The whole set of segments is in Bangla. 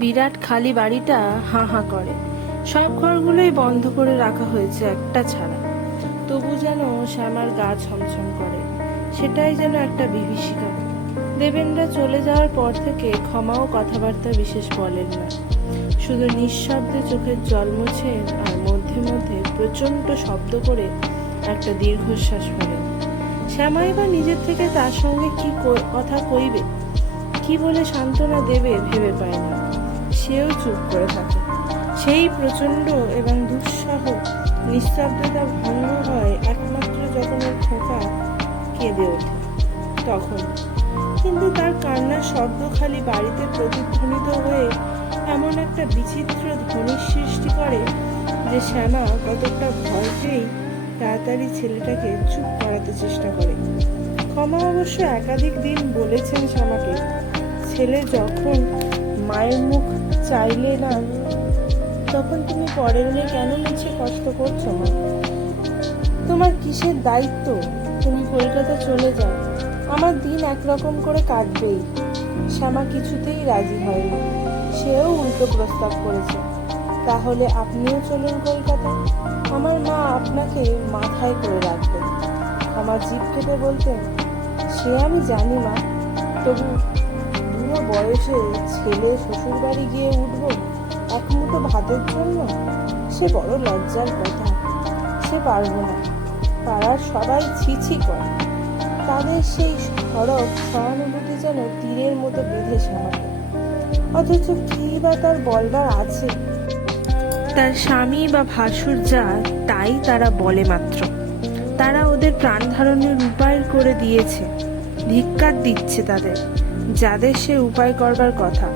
বিরাট খালি বাড়িটা হাঁ হাঁ করে। সব ঘরগুলোই বন্ধ করে রাখা হয়েছে একটা ছাড়া। তবু যেন শ্যামার গা ছমছম করে। সেটাই যেন একটা বিভীষিকা। দেবেনরা চলে যাওয়ার পর থেকে ক্ষমাও কথাবার্তা বিশেষ বলেন না। শুধু নিঃশব্দে চোখের জল মোছেন আর মধ্যে মধ্যে প্রচন্ড শব্দ করে একটা দীর্ঘশ্বাস ফেলেন। শ্যামাই বা নিজের থেকে তার সঙ্গে কি কথা কইবে, কি বলে সান্ত্বনা দেবে ভেবে পায় না। সেও চুপ করে থাকে। সেই প্রচন্ড এবং দুঃসহ নিস্তব্ধতা ভঙ্গ হয় একমাত্র যখন ওর খোকা কেঁদে ওঠে তখন। কিন্তু তার কান্নার শব্দ খালি বাড়িতে প্রতিধ্বনিত হয়ে এমন একটা বিচিত্র ধ্বনির সৃষ্টি করে যে শ্যামা কতকটা ভয় পেয়েই তাড়াতাড়ি ছেলেটাকে চুপ করাতে চেষ্টা করে। ক্ষমা অবশ্য একাধিক দিন বলেছেন শ্যামাকে, ছেলে যখন মায়ের মুখ চাইলে না তখন তুমি পরের মেয়ে কেন মিছে কষ্ট করছো মা? তোমার কিসের দায়িত্ব? তুমি কলকাতা চলে যাও, আমার দিন একরকম করে কাটবেই। শ্যামা কিছুতেই রাজি হয়নি। সেও উল্টো প্রস্তাব করেছে, তাহলে আপনিও চলুন কলকাতা, আমার মা আপনাকে মাথায় করে রাখবেন। আমার জিভ কেটে বলতেন, সে আমি জানি মা, তবু বুড়ো বয়সে ছেলে শ্বশুর বাড়ি গিয়ে উঠবো এক মুঠো ভাতের জন্য? সে বড় লজ্জার কথা। সে পারবো না। পাড়ার সবাই ছিছি করে। তাদের সেই সড়ক সহানুভূতি যেন তীরের মতো বেঁধে শ্যামাকে। অথচ কি বা তার বলবার আছে? তার স্বামী বা ভাসুর যা তাই তারা বলে মাত্র। তারা ওদের প্রাণ ধারণের উপায় করে দিয়েছে, ধিক্কার দিচ্ছে তাদের, যাদের সে উপায় করবার কথা।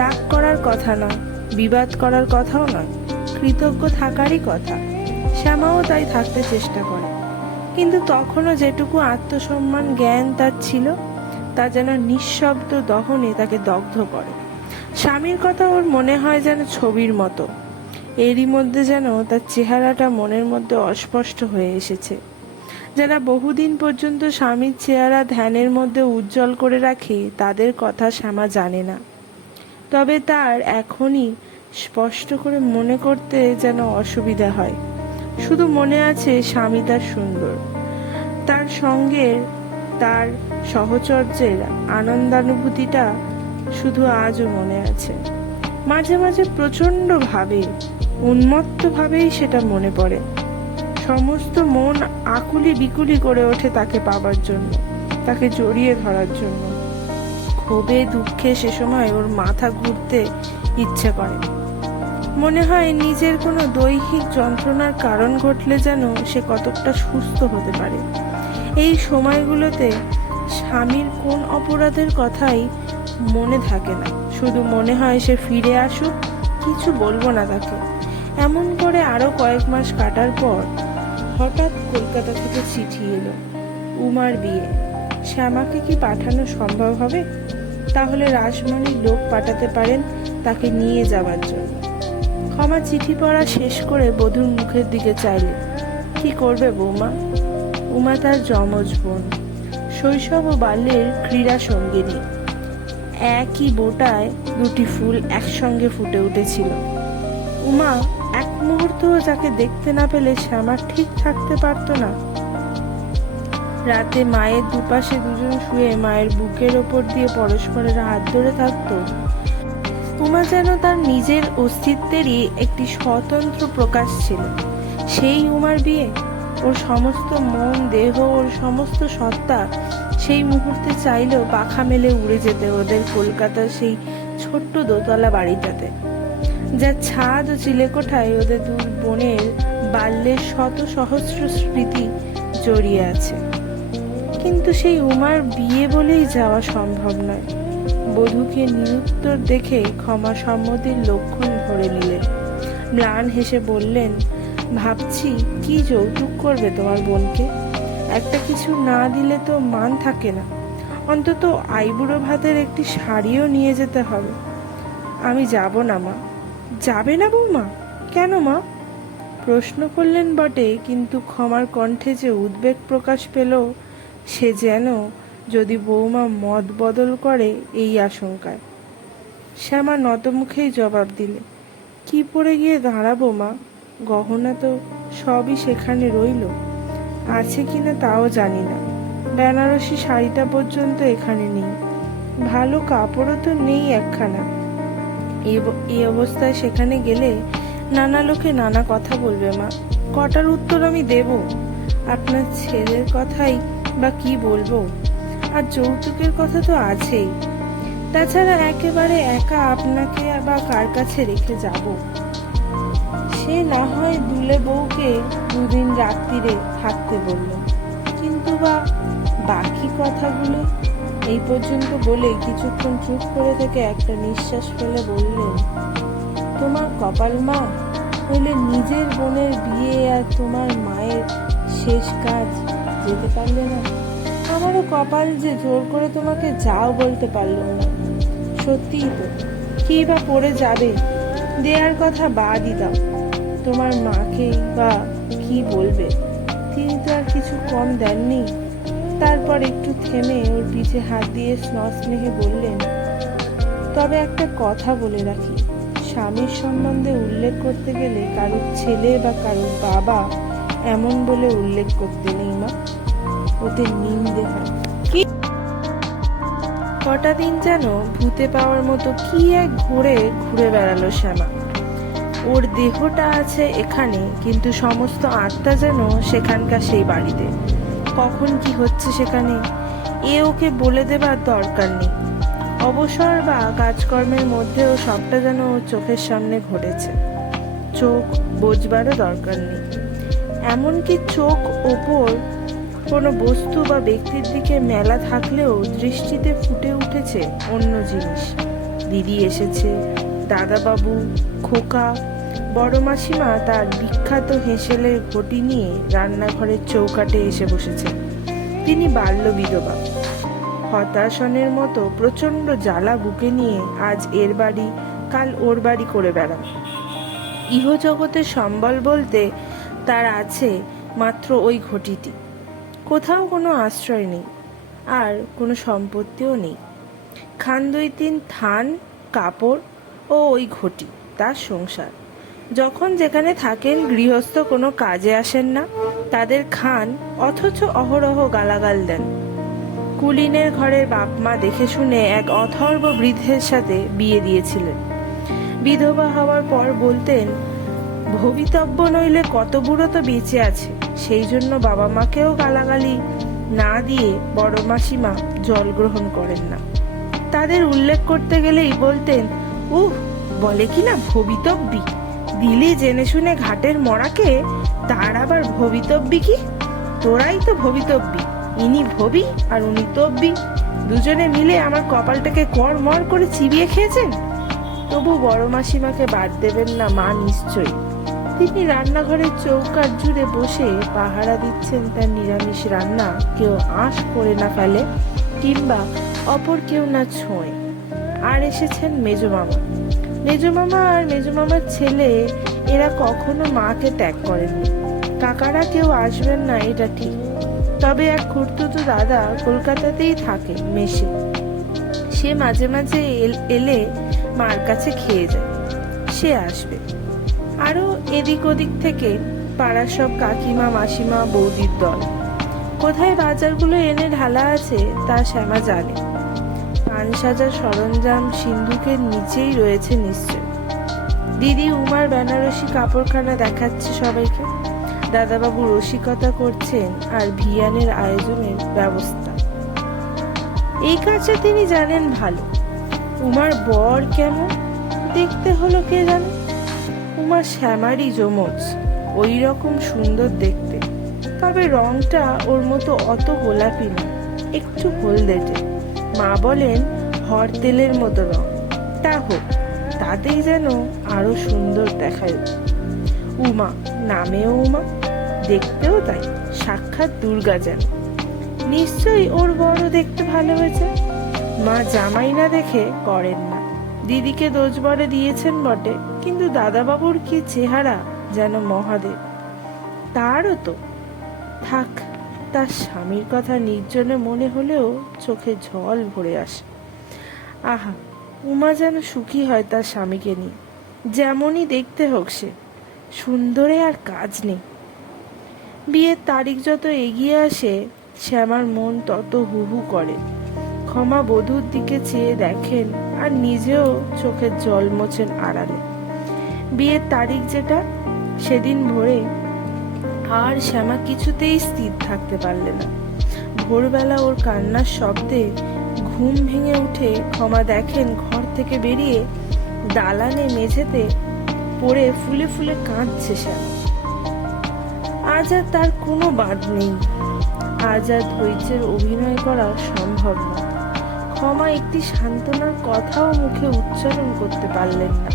রাগ করার কথা নয়, বিবাদ করার কথাও নয়, কৃতজ্ঞ থাকারই কথা। শ্যামাও তাই থাকতে চেষ্টা করে, কিন্তু তখনও যেটুকু আত্মসম্মান জ্ঞান তার ছিল তা যেন নিঃশব্দ দহনে তাকে দগ্ধ করে। স্বামীর কথা ওর মনে হয় যেন ছবির মতো। এরই মধ্যে যেন তার চেহারাটা মনের মধ্যে অস্পষ্ট হয়ে এসেছে। যারা বহুদিন পর্যন্ত স্বামীর চেহারা ধ্যানের মধ্যে উজ্জ্বল করে রাখে তাদের কথা শ্যামা জানে না। তবে তার এখনই স্পষ্ট করে মনে করতে যেন অসুবিধা হয়। শুধু মনে আছে স্বামী তার সুন্দর, তার সঙ্গে তার সহচর্যের আনন্দানুভূতিটা শুধু আজও মনে আছে। মাঝে মাঝে প্রচন্ড ভাবে, উন্মত্ত ভাবেই সেটা মনে পড়ে। সমস্ত মন আকুলি বিকুলি করে ওঠে তাকে পাবার জন্য, তাকে জড়িয়ে ধরার জন্য। ক্ষোভে দুঃখে সে সময় ওর মাথা ঘুরতে ইচ্ছে করে। মনে হয় নিজের কোনো দৈহিক যন্ত্রণার কারণ ঘটলে যেন সে কতকটা সুস্থ হতে পারে। এই সময়গুলোতে স্বামীর কোন অপরাধের কথাই মনে থাকে না, শুধু মনে হয় সে ফিরে আসুক, কিছু বলবো না তাকে। এমন করে আরো কয়েক মাস কাটার পর হঠাৎ কলকাতা থেকে চিঠি এলো, উমার বিয়ে। শ্যামাকে কি পাঠানো সম্ভব হবে? তাহলে রাসমণির লোক পাঠাতে পারেন তাকে নিয়ে যাবার জন্য। ক্ষমা চিঠি পড়া শেষ করে বধূর মুখের দিকে চাইলে। কি করবে বৌমা? উমা তার যমজ বোন, শৈশব ও বাল্যের ক্রীড়া সঙ্গিনী। একই বোটায় দুটি ফুল একসঙ্গে ফুটে উঠেছিল। উমা এক মুহূর্ত যাকে দেখতে না পেলে শ্যামা ঠিক থাকতে পারত না। রাতে মায়ের দুপাশে দুজন শুয়ে মায়ের বুকের ওপর দিয়ে পরস্পরের হাত ধরে থাকতো। উমা যেন তার নিজের অস্তিত্বেরই একটি স্বতন্ত্র প্রকাশ ছিল। সেই উমার বিয়ে, ওর সমস্ত মন দেহ, ওর সমস্ত সত্তা সেই মুহূর্তে চাইলেও পাখা মেলে উড়ে যেতে ওদের কলকাতার সেই ছোট্ট দোতলা বাড়িটাতে, যার ছাদ ও চিলেকোঠায় ওদের দু বোনের বাল্যের শত সহস্র স্মৃতি জড়িয়ে আছে। কিন্তু সেই উমার বিয়ে বলেই যাওয়া সম্ভব নয়। বধূকে নিরুত্তর দেখে ক্ষমা সম্মতির লক্ষণ ধরে নিলেন। ম্লান হেসে বললেন, ভাবছি কি যৌতুক করবে তোমার বোনকে? একটা কিছু না দিলে তো মান থাকে না। অন্তত আইবুড়ো ভাতের একটি শাড়িও নিয়ে যেতে হবে। আমি যাব না মা। যাবে না বৌমা? কেন মা? প্রশ্ন করলেন বটে, কিন্তু ক্ষমার কণ্ঠে যে উদ্বেগ প্রকাশ পেল, সে যেন যদি বৌমা মত বদল করে এই আশঙ্কায়। শ্যামা নতমুখেই জবাব দিলে, কি পরে গিয়ে দাঁড়াবো মা? গহনা তো সবই সেখানে রইল, আছে কিনা তাও জানি না। বেনারসি শাড়িটা পর্যন্ত এখানে নেই, ভালো কাপড়ও তো নেই একখানা। এই অবস্থায় সেখানে গেলে নানা লোকে নানা কথা বলবে মা, কটার উত্তর আমি দেব? আপনার ছেলের কথাই বা কি বলবো, আর যৌতুকের কথা তো আছেই। তাছাড়া একেবারে একা আপনাকে বা কার কাছে রেখে যাব? সে না হয় দুলে বউকে দুদিন রাত্রিরে থাকতে বলল, কিন্তু বাকি কথাগুলো। এই পর্যন্ত বলে কিছুক্ষণ চুপ করে থেকে একটা নিঃশ্বাস ফেলে বললেন, তোমার কপাল মা, হইলে নিজের বোনের বিয়ে আর তোমার মায়ের শেষ কাজ যেতে পারলে না। আমারও কপাল যে জোর করে তোমাকে যাও বলতে পারলো না। সত্যিই তো, কি বা পড়ে যাবে, দেয়ার কথা বাদই দাও। তোমার মাকেই বা কি বলবে, তিনি তো আর কিছু কম দেননি। তারপর একটু থেমে ওর পিঠে হাত দিয়ে স্নেহে বললেন, তবে একটা কথা বলে রাখি, স্বামীর সম্বন্ধে উল্লেখ করতে গেলে কারোর ছেলে বা কারোর বাবা এমন বলে উল্লেখ করতে নেই মা, ওতে নিন্দে হয়। কি কটা দিন যেন ভূতে পাওয়ার মতো কি এক ঘুরে বেড়ালো শ্যামা। ওর দেহটা আছে এখানে, কিন্তু সমস্ত আত্মা যেন সেখানকার সেই বাড়িতে। কখন কি হচ্ছে সেখানে এ ওকে বলে দেবার দরকার নেই। অবসর বা কাজকর্মের মধ্যেও সবটা যেন ওর চোখের সামনে ঘটেছে। চোখ বোঝবারও দরকার নেই। এমনকি চোখ ওপর কোনো বস্তু বা ব্যক্তির দিকে মেলা থাকলেও দৃষ্টিতে ফুটে উঠেছে অন্য জিনিস। দিদি এসেছে, দাদাবাবু, খোকা, বড় মাসিমা তার বিখ্যাত হেঁসেলের ঘটি নিয়ে রান্নাঘরের চৌকাটে এসে বসেছে। তিনি বাল্য বিধবা, হতাশনের মতো প্রচন্ড জ্বালা বুকে নিয়ে আজ এর বাড়ি কাল ওর বাড়ি করে বেড়ান। ইহজগতের সম্বল বলতে তার আছে মাত্র ওই ঘটিটি। কোথাও কোনো আশ্রয় নেই, আর কোনো সম্পত্তিও নেই। খান 2-3 থান, কাপড় ও ওই ঘটি, তার সংসার। যখন যেখানে থাকেন গৃহস্থ কোনো কাজে আসেন না, তাদের খান, অথচ অহরহ গালাগাল দেন। কুলিনের ঘরের বাপ মা দেখে শুনে এক অথর্ব বৃদ্ধের সাথে বিয়ে দিয়েছিলেন। বিধবা হওয়ার পর বলতেন, ভবিতব্য নইলে কত বুড়ো তো বেঁচে আছে, সেই জন্য বাবা মাকেও গালাগালি না দিয়ে বড় মাসিমা জল গ্রহণ করেন না। তাদের উল্লেখ করতে গেলেই বলতেন, বলে কি না ভবিতব্যি, দিলি জেনে শুনে ঘাটের মরাকে, তার আবার ভবিতব্যি কি? তোরাই তো ভবিতব্যি, ইনি ভবি আর উনি তব্যি, দুজনে মিলে আমার কপালটাকে কড়মড় করে চিবিয়ে খেয়েছেন। তবু বড় মাসিমাকে বাদ দেবেন না মা নিশ্চয়ই। তিনি রান্নাঘরের চৌকাঠ জুড়ে বসে পাহারা দিচ্ছেন তার নিরামিষ রান্না কেউ আঁশ করে না ফেলে, কিংবা অপর কেউ না ছোঁয়। আর এসেছেন মেজমামা। মেজমামা আর মেজমামার ছেলে, এরা কখনো মাকে ত্যাগ করেননি। কাকারা কেউ আসবেন না এটা ঠিক, তবে এক খুড়তুতো দাদা কলকাতাতেই থাকে মেশে, সে মাঝে মাঝে এলে মার কাছে খেয়ে যায়, সে আসবে। আরো এদিক ওদিক থেকে পাড়ার সব কাকিমা, মাসিমা, বৌদির দল। কোথায় বাজারগুলো এনে ঢালা আছে তা শ্যামা জানে। পান সাজার সরঞ্জাম সিন্ধুকের নিচেই রয়েছে নিশ্চয়। দিদি উমার বেনারসি কাপড়খানা দেখাচ্ছে সবাইকে। দাদাবাবু রসিকতা করছেন আর ভিয়ানের আয়োজনের ব্যবস্থা। এই কাজে তিনি জানেন ভালো। উমার বর কেমন দেখতে হলো কে জানে। উমা শ্যামারই জমজ, ওই রকম সুন্দর দেখতে, তবে রংটা ওর মতো অত গোলাপি না, একটু হলদেটে। মা বলেন হরতেলের মতো রং। তা হোক, তাতেই যেন আরো সুন্দর দেখায়। উমা, নামেও উমা, দেখতেও তাই, সাক্ষাৎ দুর্গা যেন। নিশ্চয়ই ওর বড় দেখতে ভালো হয়েছে। মা জামাই না দেখে করেন না। দিদিকে দোষ বড়ে দিয়েছেন বটে, কিন্তু দাদাবাবুর কি চেহারা যেন মহাদেব। তারও তো থাক, তার স্বামীর কথা নির্জনে মনে হলেও চোখে জল ভরে আসে। আহা, উমা যেন সুখী হয় তার স্বামীকে নিয়ে, যেমনই দেখতে হোক সে, সুন্দরে আর কাজ নেই। বিয়ের তারিখ যত এগিয়ে আসে শ্যামার মন তত হু হু করে। ক্ষমা বধূর দিকে চেয়ে দেখেন আর নিজেও চোখের জল মোছেন আড়ালে। বিয়ের তারিখ যেটা, সেদিন ভোরে আর শ্যামা কিছুতেই স্থির থাকতে পারলে না। ভোরবেলা ওর কান্নার শব্দে ঘুম ভেঙে উঠে ক্ষমা দেখেন ঘর থেকে বেরিয়ে দালানে মেঝেতে পড়ে ফুলে ফুলে কাঁদছে শ্যামা। আজ আর তার কোনো বাদ নেই, আজ আর ধৈর্যের অভিনয় করা সম্ভব না। ক্ষমা একটি সান্ত্বনার কথাও মুখে উচ্চারণ করতে পারলেন না,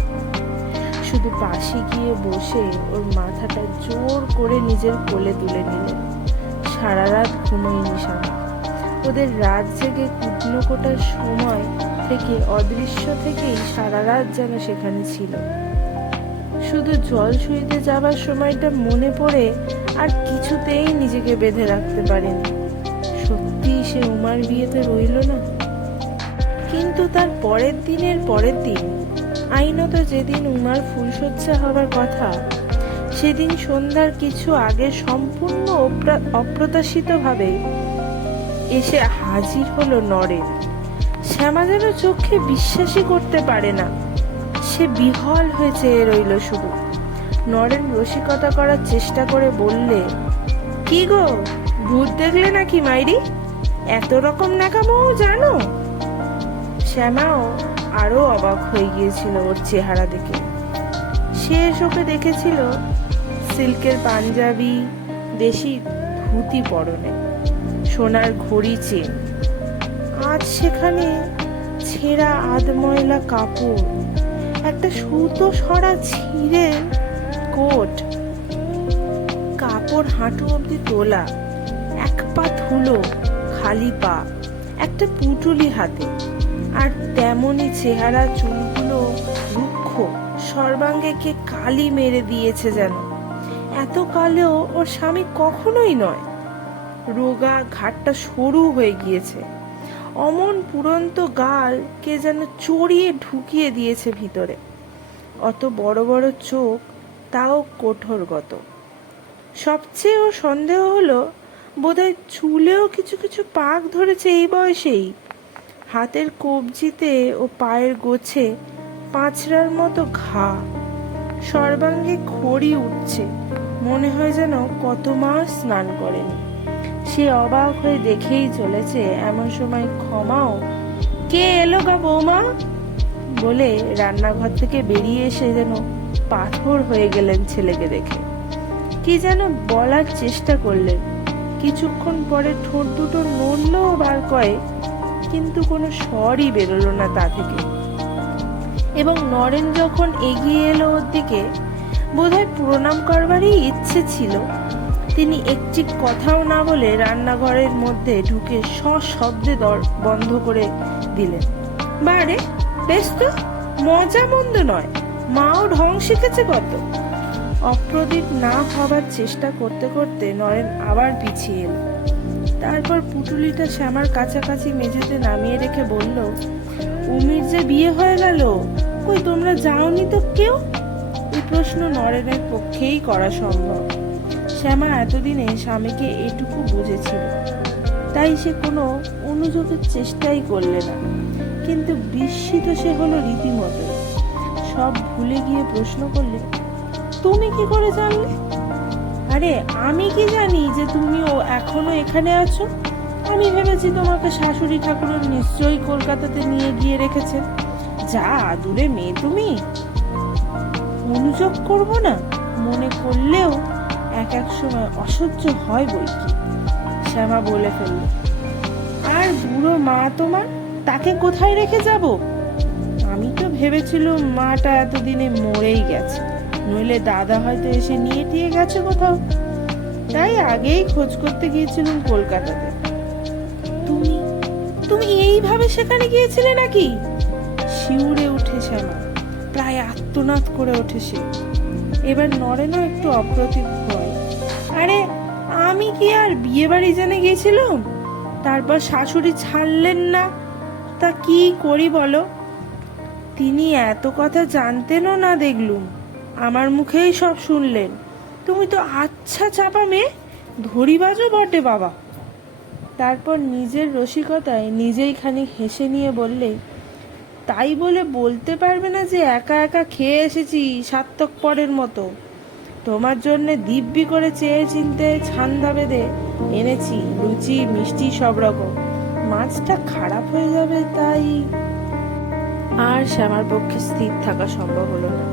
শুধু পাশে গিয়ে বসে ওর মাথাটা জোর করে নিজের কোলে তুলে নিলেন। সারা রাত ঘুমোয়নি শ্যামা। ওদের রাত জেগে কুটনো কোটার সময় থেকে অদৃশ্য থেকেই সারা রাত যেন সেখানে ছিল। শুধু জল শুইতে যাবার সময়টা মনে পড়ে আর কিছুতেই নিজেকে বেঁধে রাখতে পারেনি। সত্যি সে উমার বিয়েতে রইল না। কিন্তু তার পরের দিন আইনত যেদিন উমার ফুলশয্যা হবার কথা, সেদিন সন্ধ্যার কিছু আগে সম্পূর্ণ অপ্রত্যাশিতভাবে এসে হাজির হলো নরেন। শ্যামা যেন চোখে বিশ্বাসই করতে পারে না। সে বিহ্বল হয়ে চেয়ে রইল শুধু। নরেন রসিকতা করার চেষ্টা করে বললে, কি গো, ভূত দেখলে নাকি মাইরি? এত রকম ন্যাকামো জানো? শ্যামাও আরো অবাক হয়ে গিয়েছিল ওর চেহারা দেখে। সে ওকে দেখেছিল সিল্কের পাঞ্জাবি, দেশি ধুতি পরনে, সোনার ঘড়ি চেন। আজ সেখানে ছেঁড়া আধময়লা কাপড়, একটা সুতো সরা ছিঁড়ে কোট, কাপড় হাঁটু অব্দি তোলা, এক পা ধুলো, খালি পা, একটা পুটুলি হাতে, আর তেমনই চেহারা, চুলগুলো রুক্ষ, সর্বাঙ্গে কে কালি মেরে দিয়েছে যেন। এত কালেও ওর স্বামী কখনোই নয়। রোগা, ঘাটটা সরু হয়ে গিয়েছে, অমন পুরন্ত গাল কে যেন চড়িয়ে ঢুকিয়ে দিয়েছে ভিতরে। অত বড় বড় চোখ, তাও কঠোরগত। সবচেয়ে ওর সন্দেহ হলো বোধহয় চুলেও কিছু কিছু পাক ধরেছে এই বয়সেই। হাতের কবজিতে ও পায়ের গোছে পাঁচড়ার মতো ঘা, সর্বাঙ্গে খড়ি উঠছে, মনে হয় যেন কত মাস স্নান করেনি। সে অবাক হয়ে দেখেই চলেছে। এমন সময় ক্ষমাও, কে এলো গা বৌমা বলে রান্নাঘর থেকে বেরিয়ে এসে যেন পাথর হয়ে গেলেন ছেলেকে দেখে। কি যেন বলার চেষ্টা করলেন, কিছুক্ষণ পরে ঠোঁট দুটো নড়লো বার কয়েক, কিন্তু কোনো স্বরই বেরোলো না তা থেকে। এবং নরেন যখন এগিয়ে এলো ওর দিকে, বোধহয় প্রণাম করবারই ইচ্ছে ছিল, তিনি একটি কথাও না বলে রান্নাঘরের মধ্যে ঢুকে সশব্দে বন্ধ করে দিলেন। বারে, বেশ তো, মজা মন্দ নয়, মাও ঢং শিখেছে কত। অপ্রদীপ না হবার চেষ্টা করতে করতে নরেন আবার পিছিয়ে এলো। তারপর পুটুলিটা শ্যামার কাছাকাছি মেঝেতে নামিয়ে রেখে বলল, উমির যে বিয়ে হয়ে গেল, কই তোমরা যাওনি তো কেউ? এই প্রশ্ন নরেনের পক্ষেই করা সম্ভব। শ্যামা এতদিনে স্বামীকে এটুকু বুঝেছিল, তাই সে কোনো অনুযোগের চেষ্টাই করলে না। কিন্তু বিস্মিত সে হলো রীতিমতো। সব ভুলে গিয়ে প্রশ্ন করলে, তুমি কি করে জানলে? আরে আমি কি জানি যে তুমিও এখনো এখানে আছো? আমি ভেবেছি তোমাকে শাশুড়ি ঠাকুর নিশ্চয়ই কলকাতাতে নিয়ে গিয়ে রেখেছেন। যা আদুরে মেয়ে তুমি। অনুযোগ করব না মনে করলেও এক এক সময় অসহ্য হয় বই কি, শ্যামা বলে ফেলল। আর বুড়ো মা তোমার, তাকে কোথায় রেখে যাব? আমি তো ভেবেছিলুম মাটা এতদিনে মরেই গেছে, নইলে দাদা হয়তো এসে নিয়ে টিয়ে গেছে কোথাও, তাই আগেই খোঁজ করতে গিয়েছিলুম কলকাতাতে। তুমি তুমি এইভাবে সেখানে গিয়েছিলে নাকি? শিউরে উঠে শ্যামা, প্রায় আর্তনাদ করে ওঠে সে। এবার নরেনও একটু অপ্রতিভ হয়। আরে আমি কি আর বিয়ে বাড়ি জেনে গেছিলাম? তারপর শাশুড়ি ছাড়লেন না, তা কি করি বলো? তিনি এত কথা জানতেনও না দেখলুম, আমার মুখেই সব শুনলেন। তুমি তো আচ্ছা চাপা মেয়ে, ধরিবাজও বটে বাবা। তারপর নিজের রসিকতায় নিজেই খানিক হেসে নিয়ে বললে, তাই বলে বলতে পারবে না যে একা একা খেয়ে এসেছি সার্থক পরের মতো। তোমার জন্য দিব্যি করে চেয়ে চিনতে ছান্দা বেঁধে এনেছি, লুচি মিষ্টি সব রকম। মাছটা খারাপ হয়ে যাবে তাই। আর শ্যামার পক্ষে স্থির থাকা সম্ভব হলো না।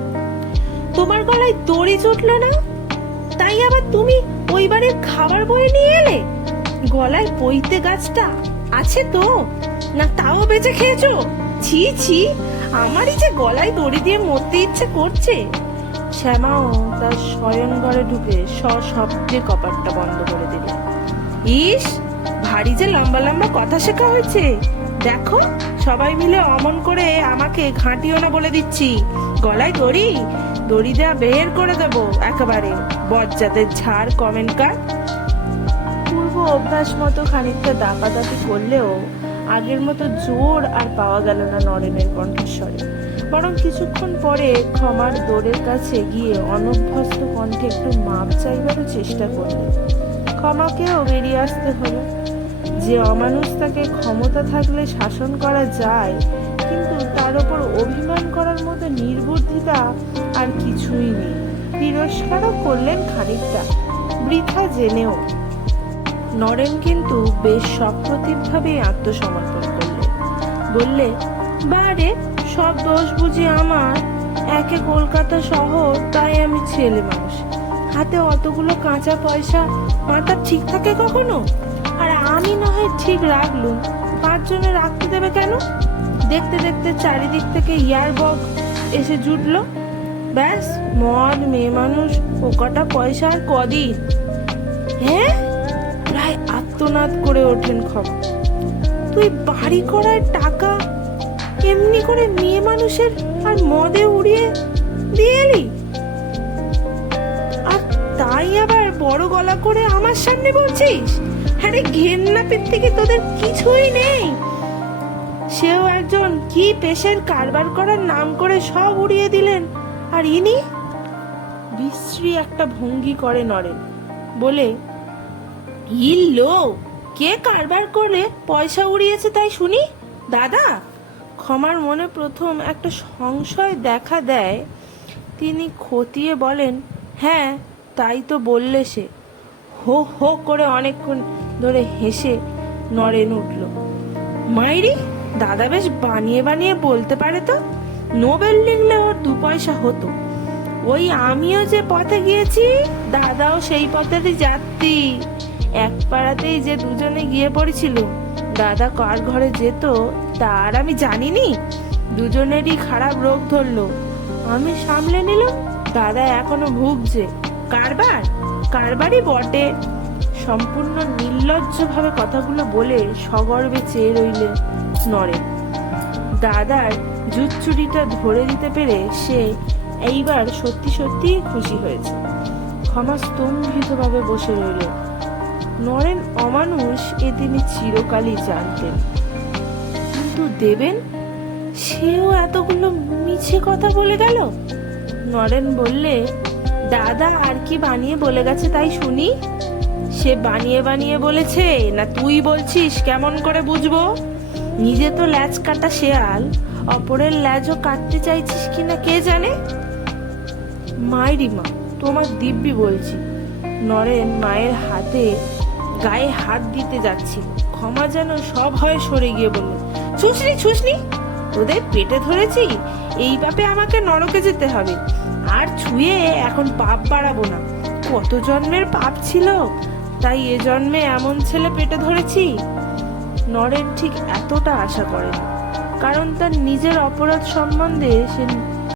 তোমার গলায় দড়ি জুটলো না, তাই আবার তুমি ওই বাড়ির খাবার বয়ে নিয়ে এলে? গলায় পইতে গাছটা আছে তো, না তাও বেঁচে খেয়েছো? ছি ছি, আমারই যে গলায় দড়ি দিয়ে মরতে ইচ্ছে করছে। শ্যামাও তার শয়ন ঘরে ঢুকে সশব্দে কপাটটা বন্ধ করে দিল। ইস, ভারী যে লম্বা লম্বা কথা শেখা হয়েছে। দেখো, সবাই মিলে অমন করে আমাকে ঘাঁটিও না বলে দিচ্ছি। গলায় দড়ি দড়ি দেয়া বের করে দেবো একেবারে, বজ্জাতের ঝাড় কমেন্টকার। পূর্ব অভ্যাস মতো খানিকটা দাপাদাপি করলেও আগের মতো জোর আর পাওয়া গেল না নরেনের কণ্ঠস্বরে। বরং কিছুক্ষণ পরে ক্ষমার দোরের কাছে গিয়ে অনভ্যস্ত কণ্ঠে একটু মাপ চাইবারও চেষ্টা করলেন। ক্ষমাকেও বেরিয়ে আসতে হলো। যে অমানুষ তাকে ক্ষমতা থাকলে শাসন করা যায়, কিন্তু তার উপর অভিমান করার মতো নির্বুদ্ধিতা আর কিছুই নেই। তিরস্কারও করলেন খানিকটা, বৃথা জেনেও। নরেন কিন্তু বেশ সপ্রতিভভাবেই আত্মসমর্পণ করলেন। বললে, বারে সব দোষ বুঝি আমার, একে কলকাতা শহর, তাই আমি ছেলে মানুষ, হাতে অতগুলো কাঁচা পয়সা মাথা ঠিক থাকে কখনো? আর আমি না হয় ঠিক রাখলুম, 5 জনে রাখতে দেবে কেন? দেখতে দেখতে চারিদিক থেকে ইয়ারবগ এসে জুটলো। ব্যাস, মদ, মেয়ে মানুষ, ও কটা পয়সা আর কদিন। হ্যাঁ, প্রায় আত্মনাদ করে ওঠেন ক্ষমা। তুই বাড়ি করার টাকা এমনি করে মেয়ে মানুষের আর মদে উড়িয়ে দিয়ে এলি, আর তাই আবার বড় গলা করে আমার সামনে বলছিস? আরে ঘেন্না পেতে কি তোদের কিছুই নেই? সেও একজন কি পেশের কারবার করার নাম করে সব উড়িয়ে দিলেন, আর ইনি? বিশ্রী একটা ভঙ্গি করে নরেন, বলে, ইল্লো, কে কারবার করে পয়সা উড়িয়েছে তাই শুনি? দাদা? ক্ষমার মনে প্রথম একটা সংশয় দেখা দেয়। তিনি খতিয়ে বলেন, হ্যাঁ তাই তো বললে। সে হো হো করে অনেকক্ষণ ধরে হেসে নরেন উঠল। মাইরি, দাদা বেশ বানিয়ে বানিয়ে বলতে পারে তো। নোবেল লিখলে ওর 2 পয়সা হতো। ওই আমিও যে পথে গিয়েছি, দাদাও সেই পথেরই যাত্রী। এক পাড়াতেই যে দুজনে গিয়ে পড়েছিল। দাদা কার ঘরে যেত তার আমি জানিনি। দুজনেরই খারাপ রোগ ধরলো, আমি সামলে নিলাম। দাদা এখনো ভুগছে। কারবারই বটে। সম্পূর্ণ নির্লজ্জভাবে কথাগুলো বলে সগর্বে চেয়ে রইলে নরেন। দাদার জুচ্চুরিটা ধরে দিতে পেরে সে এইবার সত্যি সত্যি খুশি হয়েছে। ক্ষমা স্তম্ভিতভাবে বসে রইল। নরেন অমানুষ এ তিনি চিরকালই জানতেন, কিন্তু দেবেন সেও এতগুলো মিছে কথা বলে গেল। নরেন বললে, দাদা আর কি বানিয়ে বলে গেছে তাই শুনি? সে বানিয়ে বানিয়ে বলেছে না তুই বলছিস কেমন করে বুঝবো? নিজে তো ল্যাজ কাটা শেয়াল, অপরের ল্যাজও কাটতে চাইছিস কিনা কে জানে। মায়েরই মা, তোমার দিব্যি বলছি। নরেন মায়ের হাতে গায়ে হাত দিতে যাচ্ছি, ক্ষমা যেন সব হয় সরে গিয়ে বলল, ছুসনি, তোদের পেটে ধরেছি, এই পাপে আমাকে নরকে যেতে হবে। আর ছুঁয়ে এখন পাপ বাড়াবো না। কত জন্মের পাপ ছিল, তাই এ জন্মে এমন ছেলে পেটে ধরেছি। নরেন ঠিক এতটা আশা করেনি, কারণ তার নিজের অপরাধ সম্বন্ধে সে